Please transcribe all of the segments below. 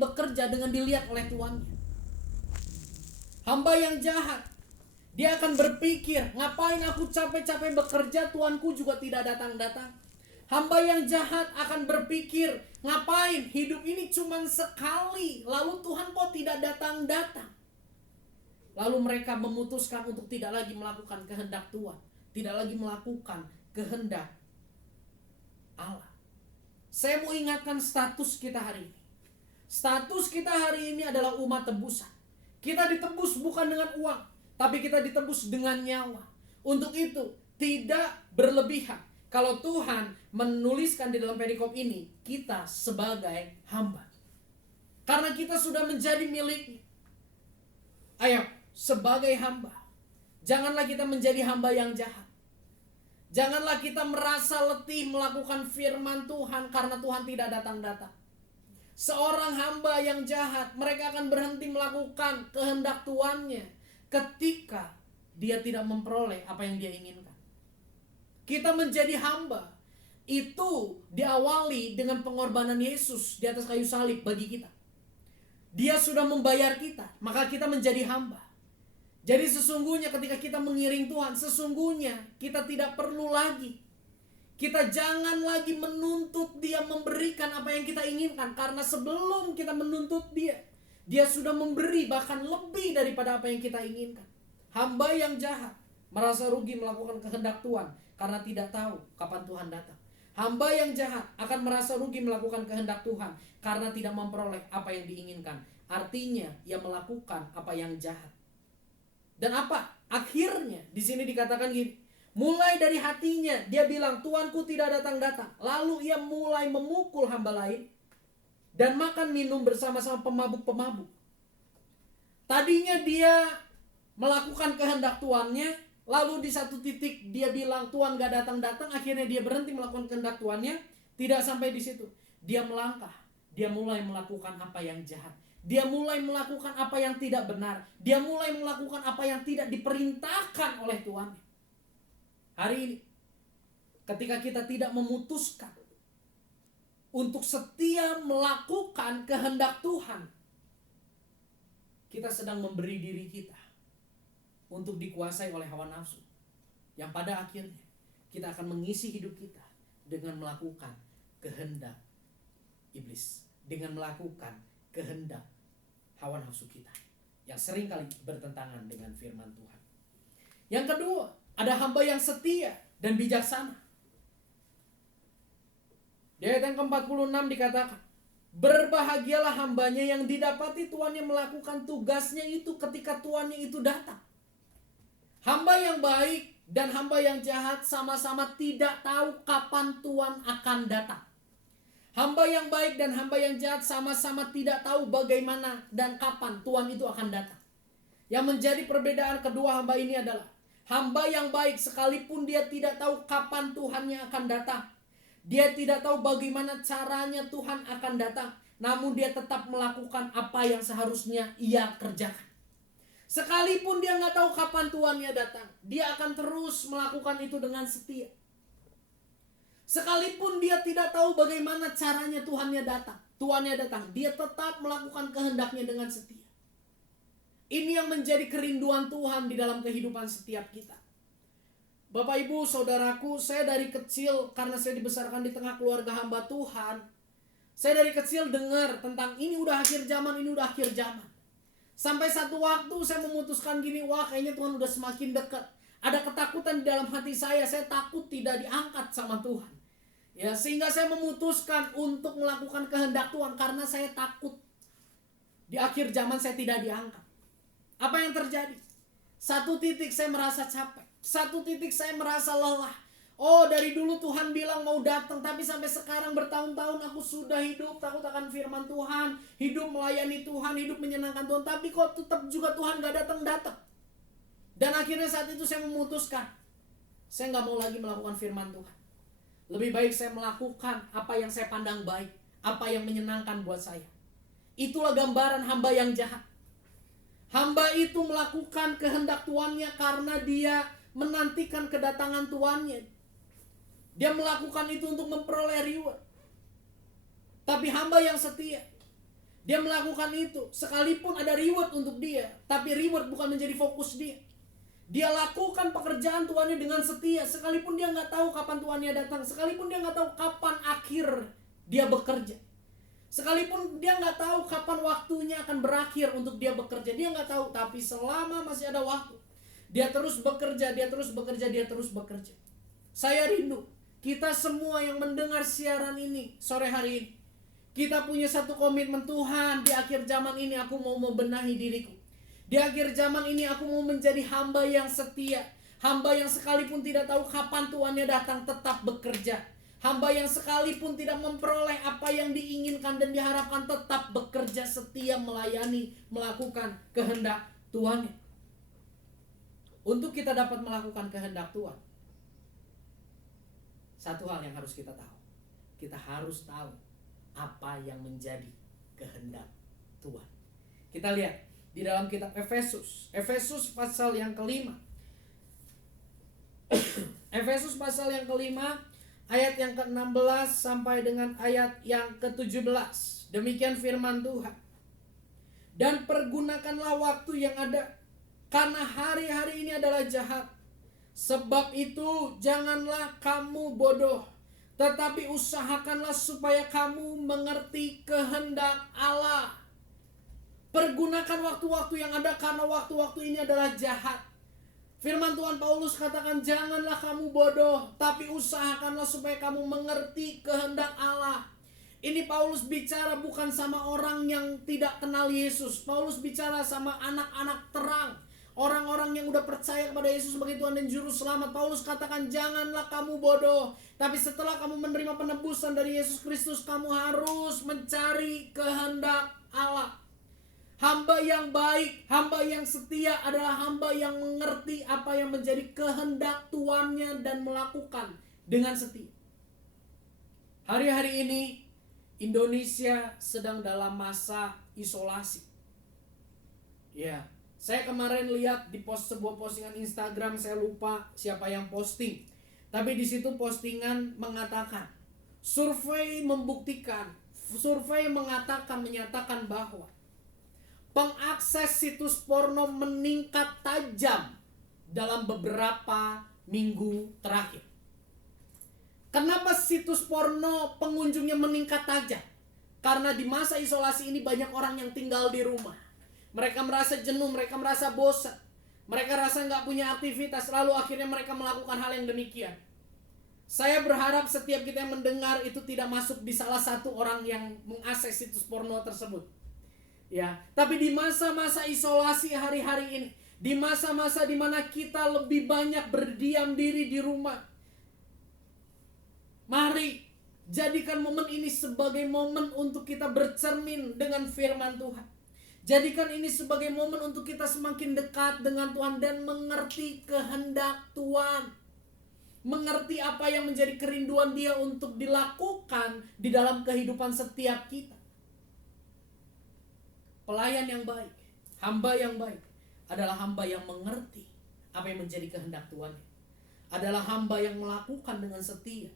bekerja dengan dilihat oleh tuannya. Hamba yang jahat, dia akan berpikir, ngapain aku capek-capek bekerja, tuanku juga tidak datang-datang. Hamba yang jahat akan berpikir, ngapain hidup ini cuma sekali, lalu Tuhan kok tidak datang-datang. Lalu mereka memutuskan untuk tidak lagi melakukan kehendak Tuhan, tidak lagi melakukan kehendak Allah. Saya mau ingatkan status kita hari ini. Status kita hari ini adalah umat tebusan. Kita ditebus bukan dengan uang, tapi kita ditebus dengan nyawa. Untuk itu, tidak berlebihan. Kalau Tuhan menuliskan di dalam perikop ini, kita sebagai hamba. Karena kita sudah menjadi miliknya. Ayo, sebagai hamba, janganlah kita menjadi hamba yang jahat. Janganlah kita merasa letih melakukan firman Tuhan karena Tuhan tidak datang-datang. Seorang hamba yang jahat, mereka akan berhenti melakukan kehendak tuannya ketika dia tidak memperoleh apa yang dia inginkan. Kita menjadi hamba itu diawali dengan pengorbanan Yesus di atas kayu salib bagi kita. Dia sudah membayar kita, maka kita menjadi hamba. Jadi sesungguhnya ketika kita mengiring Tuhan, sesungguhnya kita tidak perlu lagi, kita jangan lagi menuntut dia memberikan apa yang kita inginkan. Karena sebelum kita menuntut dia, dia sudah memberi bahkan lebih daripada apa yang kita inginkan. Hamba yang jahat merasa rugi melakukan kehendak Tuhan karena tidak tahu kapan Tuhan datang. Hamba yang jahat akan merasa rugi melakukan kehendak Tuhan karena tidak memperoleh apa yang diinginkan. Artinya ia melakukan apa yang jahat. Dan apa? Akhirnya di sini dikatakan gini, mulai dari hatinya dia bilang, Tuanku tidak datang-datang. Lalu ia mulai memukul hamba lain dan makan minum bersama-sama pemabuk-pemabuk. Tadinya dia melakukan kehendak tuannya, lalu di satu titik dia bilang Tuhan gak datang-datang. Akhirnya dia berhenti melakukan kehendak tuannya. Tidak sampai di situ, dia melangkah, dia mulai melakukan apa yang jahat. Dia mulai melakukan apa yang tidak benar. Dia mulai melakukan apa yang tidak diperintahkan oleh Tuhan. Hari ini, ketika kita tidak memutuskan untuk setia melakukan kehendak Tuhan, kita sedang memberi diri kita untuk dikuasai oleh hawa nafsu. Yang pada akhirnya, kita akan mengisi hidup kita dengan melakukan kehendak iblis. Dengan melakukan kehendak hawa nafsu kita yang seringkali bertentangan dengan firman Tuhan. Yang kedua, ada hamba yang setia dan bijaksana. Di ayat yang ke-46 dikatakan, berbahagialah hambanya yang didapati tuannya melakukan tugasnya itu ketika tuannya itu datang. Hamba yang baik dan hamba yang jahat sama-sama tidak tahu kapan Tuhan akan datang. Hamba yang baik dan hamba yang jahat sama-sama tidak tahu bagaimana dan kapan Tuhan itu akan datang. Yang menjadi perbedaan kedua hamba ini adalah, hamba yang baik sekalipun dia tidak tahu kapan Tuhannya akan datang, dia tidak tahu bagaimana caranya Tuhan akan datang, namun dia tetap melakukan apa yang seharusnya ia kerjakan. Sekalipun dia nggak tahu kapan Tuhannya datang, dia akan terus melakukan itu dengan setia. Sekalipun dia tidak tahu bagaimana caranya Tuhannya datang, dia tetap melakukan kehendaknya dengan setia. Ini yang menjadi kerinduan Tuhan di dalam kehidupan setiap kita. Bapak Ibu Saudaraku, saya dari kecil, karena saya dibesarkan di tengah keluarga hamba Tuhan, saya dari kecil dengar tentang ini udah akhir zaman, ini udah akhir zaman. Sampai satu waktu saya memutuskan gini, wah kayaknya Tuhan udah semakin dekat. Ada ketakutan di dalam hati saya takut tidak diangkat sama Tuhan. Ya, sehingga saya memutuskan untuk melakukan kehendak Tuhan karena saya takut di akhir zaman saya tidak diangkat. Apa yang terjadi? Satu titik saya merasa capek, satu titik saya merasa lelah. Oh, dari dulu Tuhan bilang mau datang, tapi sampai sekarang bertahun-tahun aku sudah hidup takut akan firman Tuhan, hidup melayani Tuhan, hidup menyenangkan Tuhan, tapi kok tetap juga Tuhan gak datang-datang. Dan akhirnya saat itu saya memutuskan, saya gak mau lagi melakukan firman Tuhan. Lebih baik saya melakukan apa yang saya pandang baik, apa yang menyenangkan buat saya. Itulah gambaran hamba yang jahat. Hamba itu melakukan kehendak tuannya karena dia menantikan kedatangan tuannya. Dia melakukan itu untuk memperoleh reward. Tapi hamba yang setia, Dia melakukan itu sekalipun ada reward untuk dia, tapi reward bukan menjadi fokus dia. Dia lakukan pekerjaan Tuhannya dengan setia, sekalipun dia nggak tahu kapan Tuhannya datang, sekalipun dia nggak tahu kapan akhir dia bekerja, sekalipun dia nggak tahu kapan waktunya akan berakhir untuk dia bekerja, dia nggak tahu. Tapi selama masih ada waktu, dia terus bekerja, dia terus bekerja, dia terus bekerja. Saya rindu kita semua yang mendengar siaran ini sore hari ini, kita punya satu komitmen. Tuhan, di akhir zaman ini aku mau membenahi diriku. Di akhir zaman ini aku mau menjadi hamba yang setia, hamba yang sekalipun tidak tahu kapan Tuhannya datang tetap bekerja, hamba yang sekalipun tidak memperoleh apa yang diinginkan dan diharapkan tetap bekerja setia, melayani, melakukan kehendak Tuhan. Untuk kita dapat melakukan kehendak Tuhan, satu hal yang harus kita tahu, kita harus tahu apa yang menjadi kehendak Tuhan. Kita lihat di dalam kitab Efesus pasal yang kelima. Efesus pasal yang kelima ayat yang ke-16 sampai dengan ayat yang ke-17. Demikian firman Tuhan. Dan pergunakanlah waktu yang ada, karena hari-hari ini adalah jahat. Sebab itu janganlah kamu bodoh, tetapi usahakanlah supaya kamu mengerti kehendak Allah. Pergunakan waktu-waktu yang ada, karena waktu-waktu ini adalah jahat. Firman Tuhan Paulus katakan, janganlah kamu bodoh, tapi usahakanlah supaya kamu mengerti kehendak Allah. Ini Paulus bicara bukan sama orang yang tidak kenal Yesus. Paulus bicara sama anak-anak terang, orang-orang yang udah percaya kepada Yesus sebagai Tuhan dan Juru Selamat. Paulus katakan, janganlah kamu bodoh, tapi setelah kamu menerima penebusan dari Yesus Kristus, kamu harus mencari kehendak Allah. Hamba yang baik, hamba yang setia adalah hamba yang mengerti apa yang menjadi kehendak tuannya dan melakukan dengan setia. Hari-hari ini Indonesia sedang dalam masa isolasi. Ya, saya kemarin lihat di sebuah postingan Instagram, saya lupa siapa yang posting. Tapi di situ postingan mengatakan, survei menyatakan bahwa pengakses situs porno meningkat tajam dalam beberapa minggu terakhir. Kenapa situs porno pengunjungnya meningkat tajam? Karena di masa isolasi ini banyak orang yang tinggal di rumah. Mereka merasa jenuh, mereka merasa bosan, mereka rasa nggak punya aktivitas, lalu akhirnya mereka melakukan hal yang demikian. Saya berharap setiap kita yang mendengar itu tidak masuk di salah satu orang yang mengakses situs porno tersebut. Ya, tapi di masa-masa isolasi hari-hari ini, di masa-masa di mana kita lebih banyak berdiam diri di rumah, mari jadikan momen ini sebagai momen untuk kita bercermin dengan firman Tuhan. Jadikan ini sebagai momen untuk kita semakin dekat dengan Tuhan dan mengerti kehendak Tuhan. Mengerti apa yang menjadi kerinduan Dia untuk dilakukan di dalam kehidupan setiap kita. Pelayan yang baik, hamba yang baik adalah hamba yang mengerti apa yang menjadi kehendak Tuhan. Adalah hamba yang melakukan dengan setia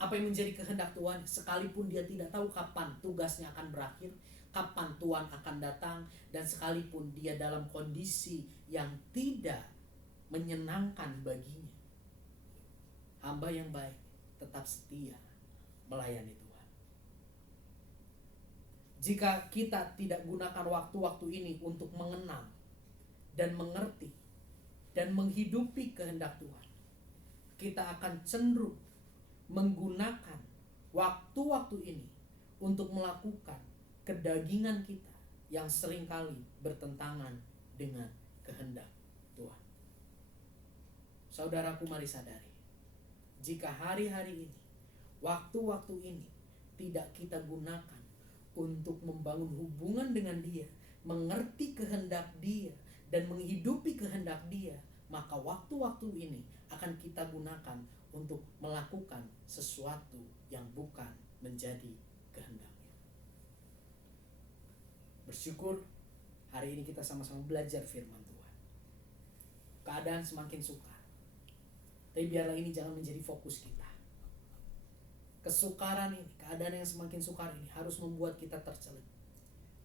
apa yang menjadi kehendak Tuhan, sekalipun dia tidak tahu kapan tugasnya akan berakhir, kapan Tuhan akan datang, dan sekalipun dia dalam kondisi yang tidak menyenangkan baginya. Hamba yang baik tetap setia melayani Tuhan. Jika kita tidak gunakan waktu-waktu ini untuk mengenal dan mengerti dan menghidupi kehendak Tuhan, kita akan cenderung menggunakan waktu-waktu ini untuk melakukan kedagingan kita yang seringkali bertentangan dengan kehendak Tuhan. Saudaraku, mari sadari, jika hari-hari ini, waktu-waktu ini tidak kita gunakan untuk membangun hubungan dengan Dia, mengerti kehendak Dia, dan menghidupi kehendak Dia, maka waktu-waktu ini akan kita gunakan untuk melakukan sesuatu yang bukan menjadi kehendaknya. Bersyukur hari ini kita sama-sama belajar firman Tuhan. Keadaan semakin sukar, tapi biarlah ini jangan menjadi fokus kita. Kesukaran ini, keadaan yang semakin sukar ini harus membuat kita tercelit.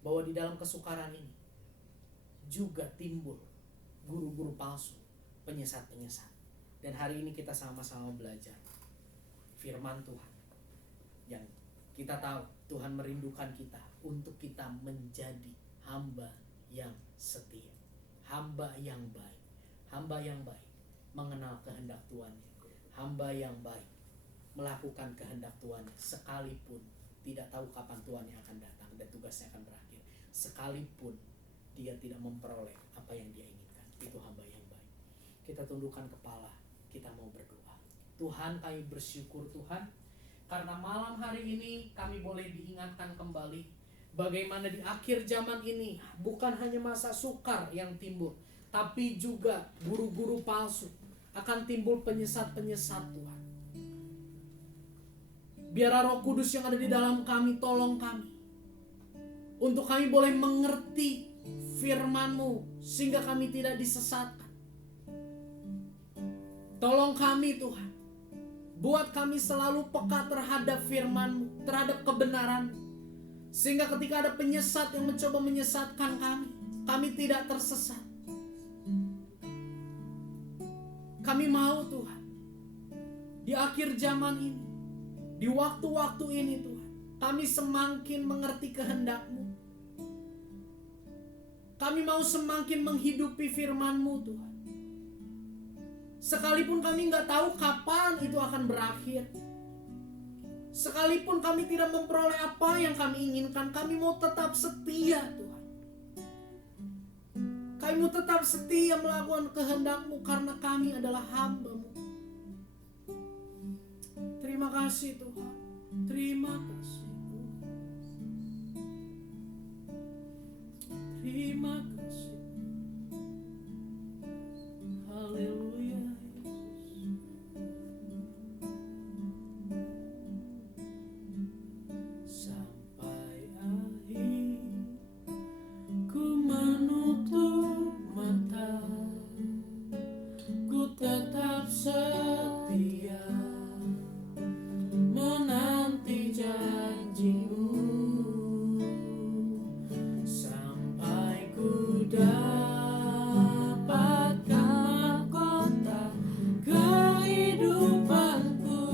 bahwa di dalam kesukaran ini juga timbul guru-guru palsu, penyesat-penyesat. Dan hari ini kita sama-sama belajar firman Tuhan yang kita tahu Tuhan merindukan kita untuk kita menjadi hamba yang setia, hamba yang baik, hamba yang baik mengenal kehendak Tuhannya, hamba yang baik melakukan kehendak Tuhannya sekalipun tidak tahu kapan Tuhannya akan datang dan tugasnya akan berakhir, sekalipun dia tidak memperoleh apa yang dia inginkan. Itu hamba yang baik. Kita tundukkan kepala, kita mau berdoa. Tuhan, kami bersyukur Tuhan, karena malam hari ini kami boleh diingatkan kembali bagaimana di akhir zaman ini bukan hanya masa sukar yang timbul, tapi juga guru-guru palsu, akan timbul penyesat-penyesat Tuhan. Biar Roh Kudus yang ada di dalam kami tolong kami, untuk kami boleh mengerti firman-Mu sehingga kami tidak disesatkan. Tolong kami Tuhan, buat kami selalu peka terhadap firman-Mu, terhadap kebenaran, sehingga ketika ada penyesat yang mencoba menyesatkan kami tidak tersesat. Kami mau Tuhan, di akhir zaman ini, di waktu-waktu ini Tuhan, kami semakin mengerti kehendak-Mu. Kami mau semakin menghidupi firman-Mu Tuhan. Sekalipun kami gak tahu kapan itu akan berakhir, sekalipun kami tidak memperoleh apa yang kami inginkan, kami mau tetap setia Tuhan. Kami mau tetap setia melakukan kehendak-Mu karena kami adalah hamba-Mu. Terima kasih Tuhan. Terima kasih Tuhan. Terima kasih. Haleluya. Sampai akhir ku menutup mata, ku tetap setia menanti janji-Mu, sampai ku dapatkan mahkota kehidupanku.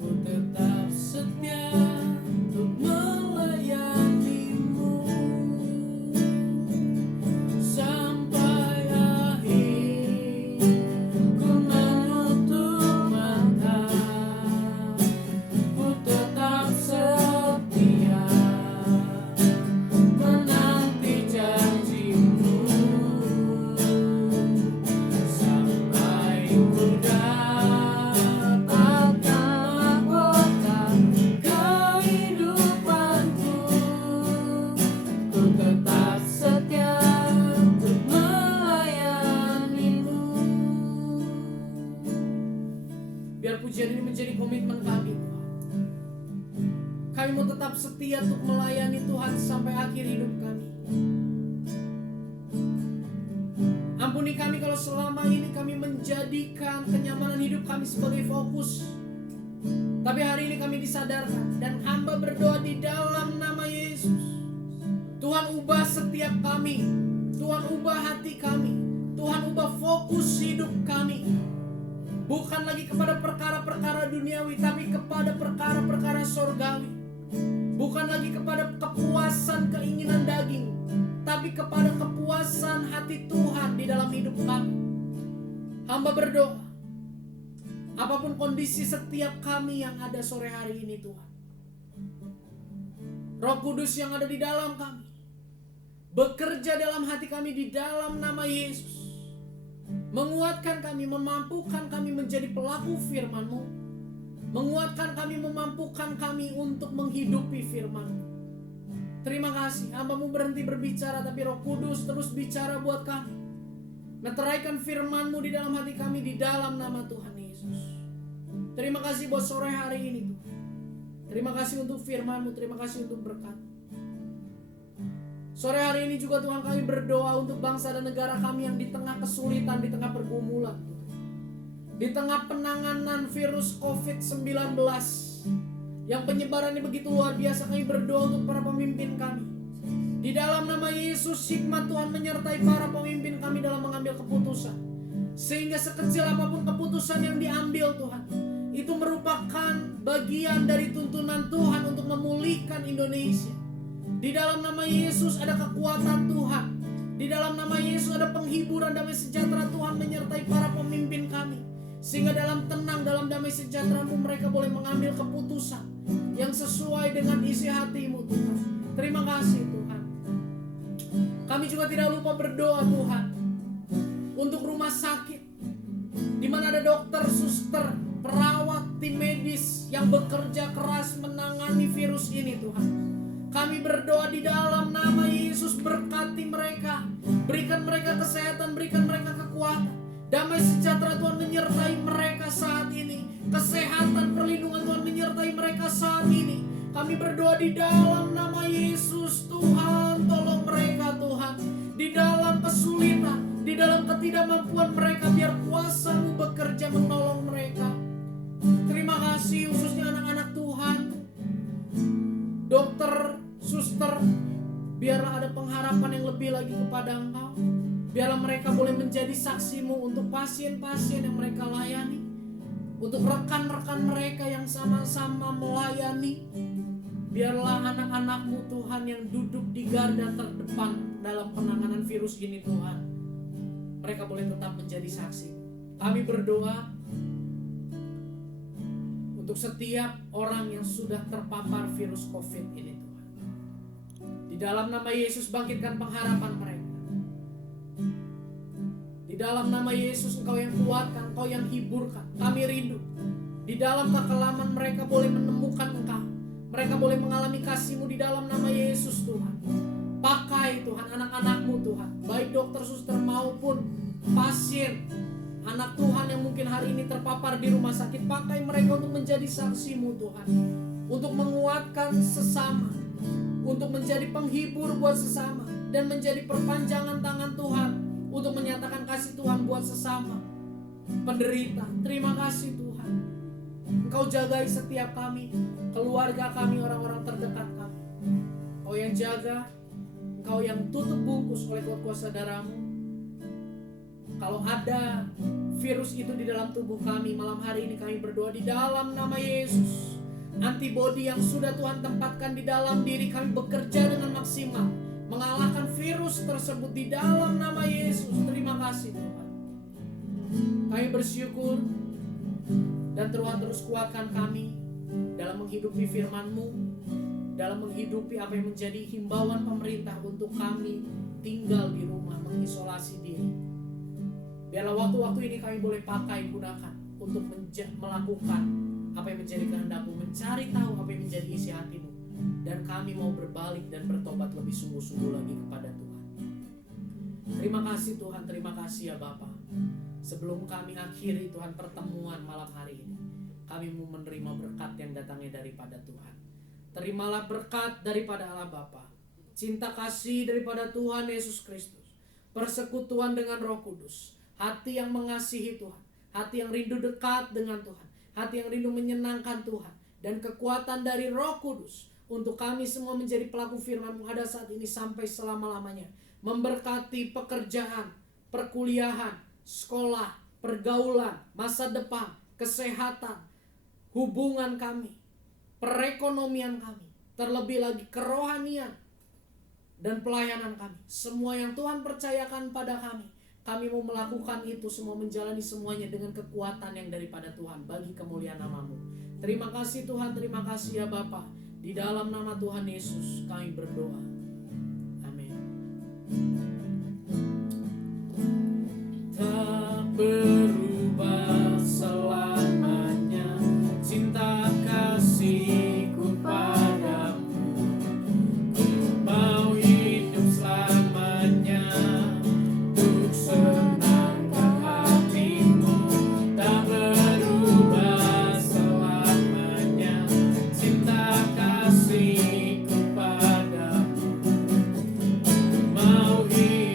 Ku tetap setia untuk melayani-Mu sampai akhir. Ku menutup mata, ku tetap setia menanti janji-Mu, sampai ku dapatkan mahkota kehidupanku. Ku tetap setia untuk melayani-Mu. Biar pujian ini menjadi komitmen kami Tuhan. Kami mau tetap setia untuk melayani Tuhan sampai akhir hidup kami. Ampuni kami kalau selama ini kami menjadikan kenyamanan hidup kami sebagai fokus. Tapi hari ini kami disadarkan dan hamba berdoa di dalam nama Yesus. Tuhan ubah setiap kami. Tuhan ubah hati kami. Tuhan ubah fokus hidup kami. Bukan lagi kepada perkara-perkara duniawi, tapi kepada perkara-perkara sorgawi. Bukan lagi kepada kepuasan keinginan daging, tapi kepada kepuasan hati Tuhan di dalam hidup kami. Hamba berdoa, apapun kondisi setiap kami yang ada sore hari ini Tuhan, Roh Kudus yang ada di dalam kami bekerja dalam hati kami di dalam nama Yesus. Menguatkan kami, memampukan kami menjadi pelaku firman-Mu. Menguatkan kami, memampukan kami untuk menghidupi firman-Mu. Terima kasih, hamba-Mu berhenti berbicara, tapi Roh Kudus terus bicara buat kami. Meteraikan firman-Mu di dalam hati kami di dalam nama Tuhan Yesus. Terima kasih buat sore hari ini Tuhan. Terima kasih untuk firman-Mu, terima kasih untuk berkat. Sore hari ini juga Tuhan kami berdoa untuk bangsa dan negara kami yang di tengah kesulitan, di tengah pergumulan, di tengah penanganan virus COVID-19 yang penyebarannya begitu luar biasa. Kami berdoa untuk para pemimpin kami. dalam nama Yesus, hikmat Tuhan menyertai para pemimpin kami dalam mengambil keputusan. Sehingga sekecil apapun keputusan yang diambil Tuhan, itu merupakan bagian dari tuntunan Tuhan untuk memulihkan Indonesia. Di dalam nama Yesus ada kekuatan Tuhan. Di dalam nama Yesus ada penghiburan, damai sejahtera Tuhan menyertai para pemimpin kami. Sehingga dalam tenang, dalam damai sejahtera-Mu mereka boleh mengambil keputusan yang sesuai dengan isi hati-Mu Tuhan. Terima kasih Tuhan. Kami juga tidak lupa berdoa Tuhan untuk rumah sakit di mana ada dokter, suster, perawat, tim medis yang bekerja keras menangani virus ini Tuhan. Kami berdoa di dalam nama Yesus, berkati mereka, berikan mereka kesehatan, berikan mereka kekuatan, damai sejahtera Tuhan menyertai mereka saat ini, kesehatan, perlindungan Tuhan menyertai mereka saat ini. Kami berdoa di dalam nama Yesus, Tuhan tolong mereka Tuhan, di dalam kesulitan, di dalam ketidakmampuan mereka, biar kuasa-Mu bekerja menolong mereka. Terima kasih khususnya anak-anak Tuhan, dokter, suster, biarlah ada pengharapan yang lebih lagi kepada Engkau. Biarlah mereka boleh menjadi saksi-Mu untuk pasien-pasien yang mereka layani, untuk rekan-rekan mereka yang sama-sama melayani. Biarlah anak-anak-Mu Tuhan yang duduk di garda terdepan dalam penanganan virus ini Tuhan, mereka boleh tetap menjadi saksi. Kami berdoa untuk setiap orang yang sudah terpapar virus COVID ini Tuhan. Di dalam nama Yesus bangkitkan pengharapan mereka. Di dalam nama Yesus Engkau yang kuatkan, Engkau yang hiburkan. Kami rindu di dalam kekelaman mereka boleh menemukan Engkau. Mereka boleh mengalami kasih-Mu di dalam nama Yesus Tuhan. Pakai Tuhan anak-anak-Mu Tuhan, baik dokter, suster maupun pasien, anak Tuhan yang mungkin hari ini terpapar di rumah sakit. Pakai mereka untuk menjadi saksi-Mu Tuhan, untuk menguatkan sesama, untuk menjadi penghibur buat sesama, dan menjadi perpanjangan tangan Tuhan untuk menyatakan kasih Tuhan buat sesama penderita. Terima kasih Tuhan, Engkau jagai setiap kami, keluarga kami, orang-orang terdekat kami. Engkau yang jaga, Engkau yang tutup bungkus oleh kuasa darah-Mu. Kalau ada virus itu di dalam tubuh kami, malam hari ini kami berdoa di dalam nama Yesus, antibodi yang sudah Tuhan tempatkan di dalam diri kami bekerja dengan maksimal, mengalahkan virus tersebut di dalam nama Yesus. Terima kasih Tuhan. Kami bersyukur, dan Tuhan terus kuatkan kami dalam menghidupi firman-Mu, dalam menghidupi apa yang menjadi himbauan pemerintah untuk kami tinggal di rumah, mengisolasi diri. Biarlah waktu-waktu ini kami boleh pakai, gunakan untuk melakukan apa yang menjadi kehendak-Mu, mencari tahu apa yang menjadi isi hati-Mu, dan kami mau berbalik dan bertobat lebih sungguh-sungguh lagi kepada Tuhan. Terima kasih Tuhan, terima kasih ya Bapa. Sebelum kami akhiri Tuhan pertemuan malam hari ini, kami mau menerima berkat yang datangnya daripada Tuhan. Terimalah berkat daripada Allah Bapa, cinta kasih daripada Tuhan Yesus Kristus, persekutuan dengan Roh Kudus, hati yang mengasihi Tuhan, hati yang rindu dekat dengan Tuhan, hati yang rindu menyenangkan Tuhan, dan kekuatan dari Roh Kudus untuk kami semua menjadi pelaku firman-Mu ada saat ini sampai selama-lamanya. Memberkati pekerjaan, perkuliahan, sekolah, pergaulan, masa depan, kesehatan, hubungan kami, perekonomian kami, terlebih lagi kerohanian dan pelayanan kami. Semua yang Tuhan percayakan pada kami mau melakukan itu semua, menjalani semuanya dengan kekuatan yang daripada Tuhan bagi kemuliaan nama-Mu. Terima kasih Tuhan, terima kasih ya Bapa. Di dalam nama Tuhan Yesus kami berdoa. Amin. Tak berubah selamanya cinta kasihku padamu. Ku mau hidup selamanya untuk senangkan hatimu. Tak berubah selamanya cinta kasihku padamu. Ku mau hidup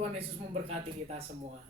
Tuhan Yesus memberkati kita semua.